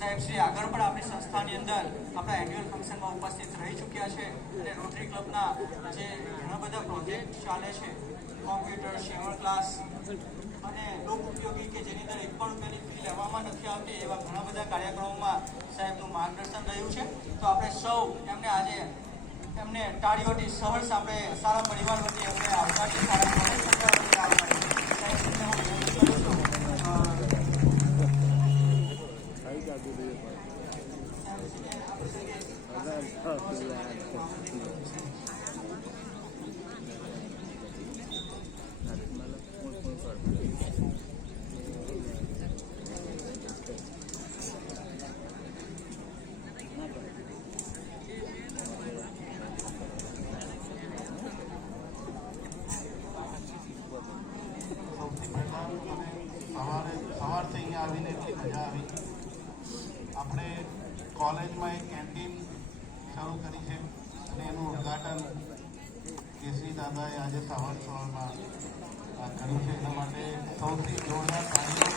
સાહેબ શ્રી આગળ પણ આપણી સંસ્થાની અંદર આપણા એન્યુઅલ ફંક્શનમાં ઉપસ્થિત રહી ચૂક્યા છે અને રોટરી ક્લબના જે ઘણા બધા પ્રોજેક્ટ ચાલે છે, કોમ્પ્યુટર, શેવર ક્લાસ અને લોક ઉપયોગી કે જેની અંદર 1 પણ રૂપિયાની ફી લેવામાં નથી આવતી એવા ઘણા બધા કાર્યક્રમોમાં સાહેબનું માર્ગદર્શન રહ્યું છે. તો આપણે સૌ એમને તાળીઓથી સહર્ષ આપણે સારા પરિવાર વતી એમને આવકારીએ, સારા કોલેજ પરિવાર વતી આવકારીએ. સવારથી અહીંયા આવીને એટલી મજા આવી. આપણે કોલેજમાં એક કેન્ટીન શરૂ કરી છે અને એનું ઉદ્ઘાટન કેસરી દાદાએ આજે સવારમાં કર્યું છે. એના માટે સૌથી જોરદાર તાળીઓ.